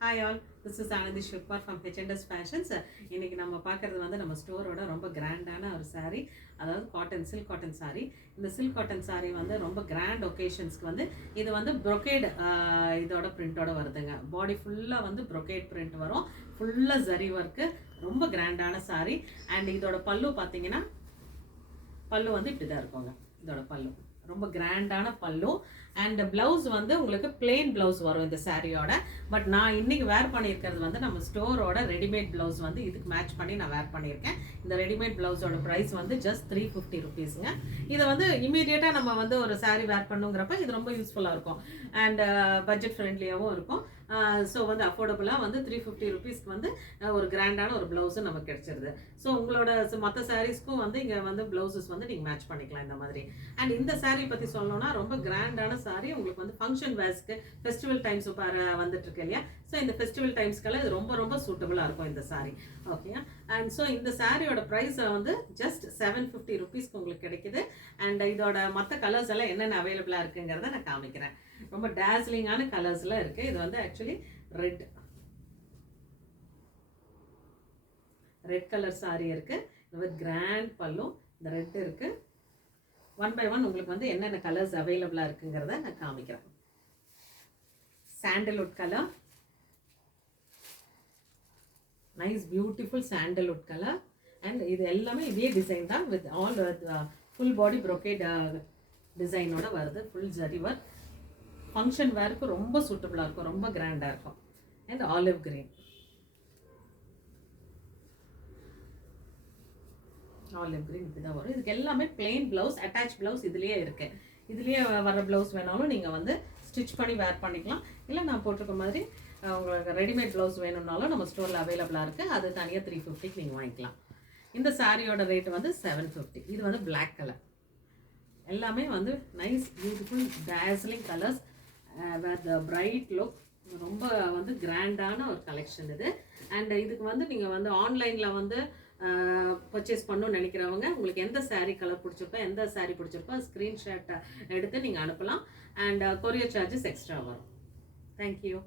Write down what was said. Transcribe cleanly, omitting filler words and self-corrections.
Hi all, this is Anandi Shukpar from H&S Fashions. இன்னைக்கு நம்ம பார்க்கறது வந்து நம்ம ஸ்டோரோட ரொம்ப கிராண்டான ஒரு saree, அதாவது சில்க் காட்டன் saree. இந்த சில்க் காட்டன் saree வந்து ரொம்ப கிராண்ட் ஒகேஷன்ஸ்க்கு வந்து இது வந்து brocade இதோட பிரிண்டோட வருதுங்க. பாடி ஃபுல்லாக வந்து brocade print வரும், ஃபுல்லாக ஜரி ஒர்க்கு, ரொம்ப கிராண்டான saree. அண்ட் இதோட பல்லு பார்த்தீங்கன்னா பல்லு வந்து இப்படி தான் இருக்குங்க. இதோட பல்லு ரொம்ப கிராண்டான பல்லு. அண்ட் பிளவுஸ் வந்து உங்களுக்கு பிளெயின் பிளவுஸ் வரும் இந்த சாரியோட. பட் நான் இன்னைக்கு வேர் பண்ணியிருக்கிறது வந்து நம்ம ஸ்டோரோட ரெடிமேட் பிளவுஸ் வந்து இதுக்கு மேட்ச் பண்ணி நான் வேர் பண்ணியிருக்கேன். இந்த ரெடிமேட் பிளவுஸோட ப்ரைஸ் வந்து ஜஸ்ட் 350 ருபீஸுங்க. இதை வந்து இமீடியட்டாக நம்ம வந்து ஒரு சாரி வேர் பண்ணுங்கிறப்ப இது ரொம்ப யூஸ்ஃபுல்லாக இருக்கும். அண்ட் பட்ஜெட் ஃப்ரெண்ட்லியாகவும் இருக்கும். ஸோ வந்து அஃபோர்டபுளாக வந்து 350 ருபீஸ்க்கு வந்து ஒரு கிராண்டான ஒரு ப்ளவுஸும் நமக்கு கிடைச்சிருது. ஸோ உங்களோட மற்ற சாரீஸ்க்கும் வந்து இங்கே வந்து ப்ளவுசஸ் வந்து நீங்கள் மேட்ச் பண்ணிக்கலாம் இந்த மாதிரி. அண்ட் இந்த சாரீ பற்றி சொல்லணும்னா ரொம்ப கிராண்டான சாரி. உங்களுக்கு வந்து ஃபங்க்ஷன் வேர்ஸ்க்கு ஃபெஸ்டிவல் டைம்ஸ் வந்துட்டு இருக்கு இல்லையா? ஸோ இந்த ஃபெஸ்டிவல் டைம்ஸ்க்கெல்லாம் இது ரொம்ப ரொம்ப சூட்டபுளாக இருக்கும் இந்த சாரி. ஓகே. அண்ட் ஸோ இந்த சாரியோட ப்ரைஸ் வந்து ஜஸ்ட் 750 ருபீஸ்க்கு உங்களுக்கு கிடைக்குது. அண்ட் இதோட மற்ற கலர்ஸ் எல்லாம் என்னென்ன அவைலபிளாக இருக்குங்கிறத நான் காமிக்கிறேன். ரொம்ப டேஸ்லிங்கான கலர்ஸ்ல இருக்கு. இது வந்து ஆக்சுவலி ரெட் கலர் சாரி இருக்கு வித் கிராண்ட் பல்லு. இந்த ரெட் இருக்கு. ஒன் பை ஒன் உங்களுக்கு வந்து என்னென்ன கலர்ஸ் அவைலபிளா இருக்குங்கிறத நான் காமிக்கிறேன். Sandalwood colour, nice beautiful sandalwood colour. And இது எல்லாமே இதே டிசைன் தான் with all full body brocade டிசைனோட வருது. Full zari work. ஃபங்க்ஷன் வேருக்கு ரொம்ப சூட்டபுளாக இருக்கும், ரொம்ப கிராண்டாக இருக்கும். அண்ட் ஆலிவ் கிரீன், இப்படி தான் வரும். இதுக்கு எல்லாமே பிளெயின் பிளவுஸ், அட்டாச் பிளவுஸ் இதுலேயே இருக்கு. இதுலேயே வர பிளவுஸ் வேணாலும் நீங்கள் வந்து ஸ்டிச் பண்ணி வேர் பண்ணிக்கலாம். இல்லை நான் போட்டிருக்க மாதிரி உங்களுக்கு ரெடிமேட் பிளவுஸ் வேணும்னாலும் நம்ம ஸ்டோரில் அவைலபிளாக இருக்குது. அது தனியாக 350க்கு நீங்கள் வாங்கிக்கலாம். இந்த சாரியோட ரேட் வந்து 750. இது வந்து பிளாக் கலர். எல்லாமே வந்து nice beautiful dazzling colours with bright look. ரொம்ப வந்து கிராண்டான ஒரு கலெக்ஷன் இது. அண்ட் இதுக்கு வந்து நீங்கள் வந்து ஆன்லைனில் வந்து பர்ச்சேஸ் பண்ணணும்னு நினைக்கிறவங்க, உங்களுக்கு எந்த சாரீ கலர் பிடிச்சிருக்கோ, எந்த சாரீ பிடிச்சிருக்கோ ஸ்க்ரீன்ஷாட் எடுத்து நீங்கள் அனுப்பலாம். அண்ட் கொரியர் சார்ஜஸ் எக்ஸ்ட்ரா வரும். தேங்க்யூ.